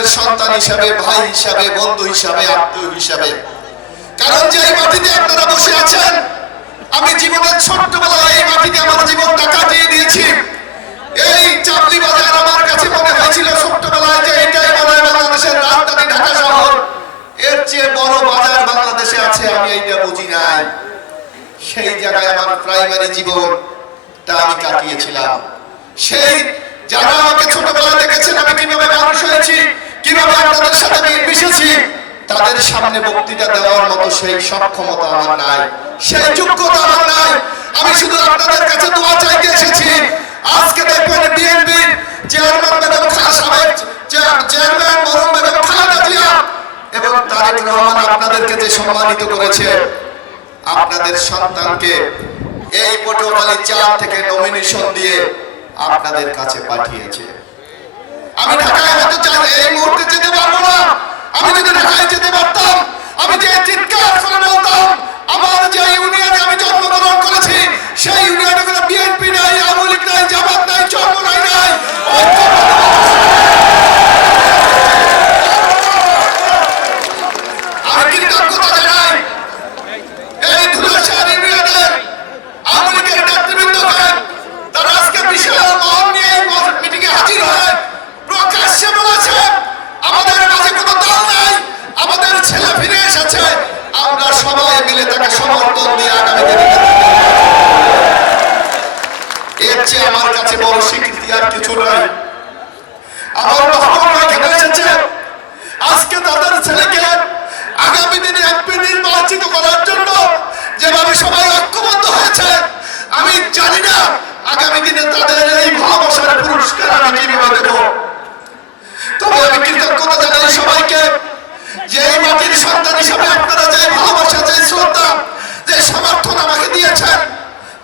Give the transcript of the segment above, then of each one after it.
হিসাবে, ভাই হিসাবে, বন্ধু হিসাবে, আত্মীয় হিসাবে। কারণ যে এই মাটিতে আপনারা বসে আছেন, আমি জীবনের ছোট্টবেলায় এই মাটিতে আমার জীবনটা কাটিয়ে দিয়েছি। এই চাপলি বাজার আমার কাছে মনে হয়েছিল ছোট্টবেলায় যে এটাই মনে হয় বাংলাদেশের রাজধানী ঢাকা শহর। এর চেয়ে বড় বাজার বাংলাদেশে আছে, আমি এইটা বুঝি নাই। সেই জায়গায় আমার প্রাইমারি জীবনটা আমি কাটিয়েছিলাম। সেই যারা আমাকে ছোটবেলায় দেখেছেন, আমি কীভাবে সেই সক্ষমতা আমার নাই, সেই যোগ্যতা আমার নাই। আমি শুধু আপনাদের কাছে দোয়া চাইতে এসেছি। আজকে দেখবেন বিএনপি চেয়ারম্যান বেগম খান সাহেব চেয়ারম্যান মরম বেগম খালেদা জিয়া এবং তারেক রহমান আপনাদেরকে যে সম্মানিত করেছে, আপনাদের সন্তানকে এই পটুয়াখালী চার থেকে নমিনেশন দিয়ে আপনাদের কাছে পাঠিয়েছে। আমি ঢাকায় হয়তো এই মুহূর্তে যেতে পারব না আমি যদি ঢাকায় যেতে পারতাম আমি যে চিৎকার করে বলতাম আমার যে ইউনিয়নে আমি জন্মগ্রহণ করেছি সেই ইউনিয়নে কোনো বিএনপি নাই আওয়ামী লীগ নাই জামাত নাই চন্দ্র নাই নাই আমি কৃতজ্ঞতা জানাই এই ধুলাশার ইউনিয়নের আওয়ামী লীগের নেতৃবৃন্দকে তারা আজকে বিশাল মন নিয়ে এই মিটিংয়ে হাজির হয়ে প্রকাশ্যে বলেছে আমাদের মাঝে কোনো দল নাই আমাদের ছেলে এসেছে আমরা সবাই মিলে তাকে সমর্থন দিয়ে আগামী দিনে এর চেয়ে আমার কাছে বড় স্বীকৃতি আর কিছু নাই। আমার মহকুমা এখানে এসেছে আজকে তাদের ছেলেকে আগামী দিনে এমপি নির্বাচিত করার জন্য যেভাবে সবাই ঐক্যবদ্ধ হয়েছে আমি জানি না আগামী দিনে তাদের এই ভালোবাসার পুরস্কার আমি কীভাবে দেব তবে আমি কৃতজ্ঞতা জানাই সবাইকে যে এই মাটির সন্তান হিসাবে আপনারা যে ভালোবাসা যে শ্রদ্ধা যে সমর্থন আমাকে দিয়েছেন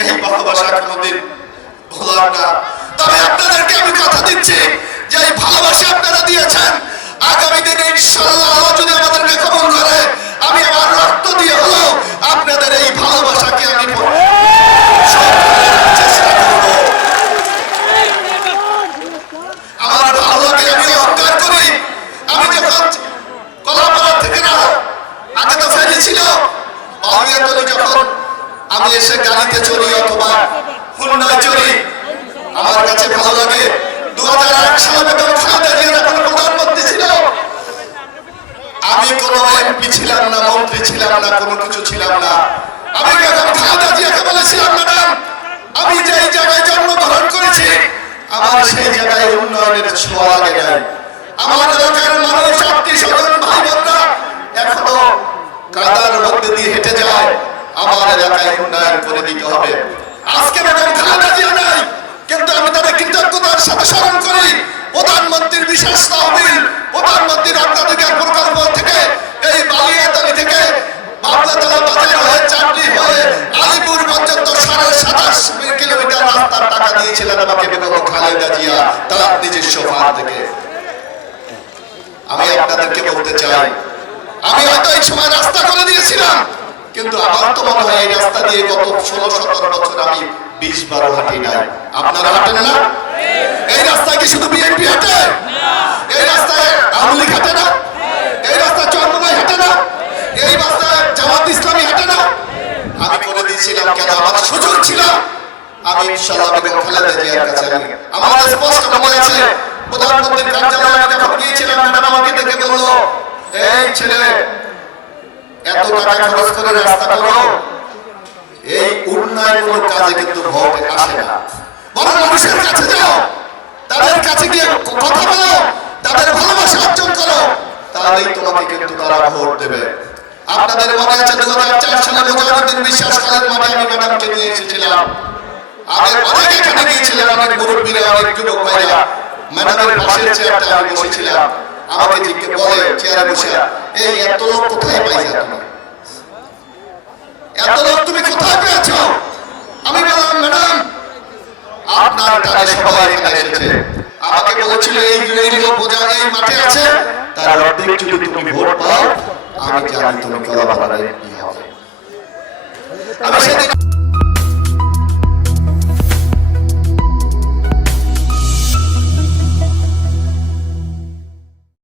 এই ভালোবাসা কোনোদিন ভোলার না তবে আপনাদেরকে আমি কথা দিচ্ছি, যে এই ভালোবাসা আপনারা দিয়েছেন, আগামী দিনে ইনশাল্লাহ যদি আমাদেরকে কবল করে, আমি আমার রক্ত দিয়ে হলো আপনাদের এই ভালোবাসাকে আমি চেষ্টা করব আমার ভালো লাগে আমি অহংকার করি আমি যখন কলাপাড়া থেকে না আগে তো ফেরি ছিল বাউরিয়াতলি যখন আমি এসে গাড়িতে চড়ি অথবা খুলনায় চড়ি আমার কাছে ভালো লাগে দু হাজার এক সালে বেগম প্রধানমন্ত্রী ছিল। আমি কোনো এমপি ছিলাম না, মন্ত্রী ছিলাম না, কোনো কিছু ছিলাম না। আমি বেগম খালেদা জিয়াকে বলেছিলাম, ম্যাডাম, আমি যেই জায়গায় জন্মগ্রহণ করেছি, আমার সেই জায়গায় উন্নয়নের ছোঁয়া লাগে আমার এলাকার মানুষ আত্মীয় স্বজন ভাই বোনরা এখনও কাদার মধ্যে দিয়ে হেঁটে যায় আমার এলাকায় উন্নয়ন করে দিতে হবে আজকে ম্যাডাম খালেদা জিয়া নাই কিন্তু আমি তাদের কৃতজ্ঞতার সাথে স্মরণ করি প্রধানমন্ত্রীর বিশেষ তহবিল প্রধানমন্ত্রীর অগ্রাধিকার প্রকল্প থেকে এই বালিয়াতলি থেকে বাবলাতলা বাজার হয়ে চাকরি হয়ে আলিপুর পর্যন্ত সাড়ে সাতাশ কিলোমিটার রাস্তার টাকা দিয়েছিলেন আমাকে বেগম খালেদা জিয়া, তার নিজস্ব ফান্ড থেকে আমি আপনাদেরকে বলতে চাই, আমি হয়তো এই সময় রাস্তা করে দিয়েছিলাম, কিন্তু আমার তো মনে হয় এই রাস্তা দিয়ে গত ষোলো, সতেরো বছর আমি বিশ বারো হাঁটি নাই। আপনারা হাঁটেন না? এই রাস্তায় কি শুধু বিএনপি হাঁটে? এই রাস্তায় আওয়ামী লীগ হাঁটে না? এই রাস্তায় চন্দ্রমাই হাঁটে না? এই রাস্তায় জামাত ইসলামী হাঁটে না? আমি করে দিয়েছিলাম, কেন আমার সুযোগ ছিল? আমি ইনশাআল্লাহ বেগম খালেদা জিয়ার কাছে আমি। আমার স্পষ্ট মনে আছে প্রধানমন্ত্রীর কার্যালয়ে আমি যখন গিয়েছিলাম ম্যাডাম আমাকে দেখে বলল এই ছেলে এত টাকা খরচ করে রাস্তা করো। এই উন্নয়নমূলক কাজে কিন্তু ভোট আসে না। বরং মানুষের কাছে যাও। তাদের কাছে গিয়ে কথা বলো। তাদের ভালোবাসা অর্জন করো। তাহলেই তোমাকে কিন্তু তারা ভোট দেবে। আপনাদের মনে আছে দু হাজার চার সালে মুজাহিদুদ্দিন বিশ্বাস করেন মাঠে আমি ম্যাডামকে নিয়ে এসেছিলাম। আগে অনেক এখানে গিয়েছিলেন অনেক মুরব্বীরা অনেক যুবক ভাইরা ম্যাডামের পাশের চেয়ারটা আমি বসেছিলাম। আমাকে জিজ্ঞে বলে চেয়ারে বসে এই এত লোক কোথায় পাইছা তুমি এত লোক তুমি কোথায় পেয়েছ? আমি বললাম ম্যাডাম আপনার টাকা সবাই এখানে এসেছে। আমাকে বলেছিল এই এই লোক বোঝা এই মাঠে আছে তার অর্ধেক যদি তুমি ভোট পাও আমি জানি তুমি কলা পাড়ায় কি হবে। আমি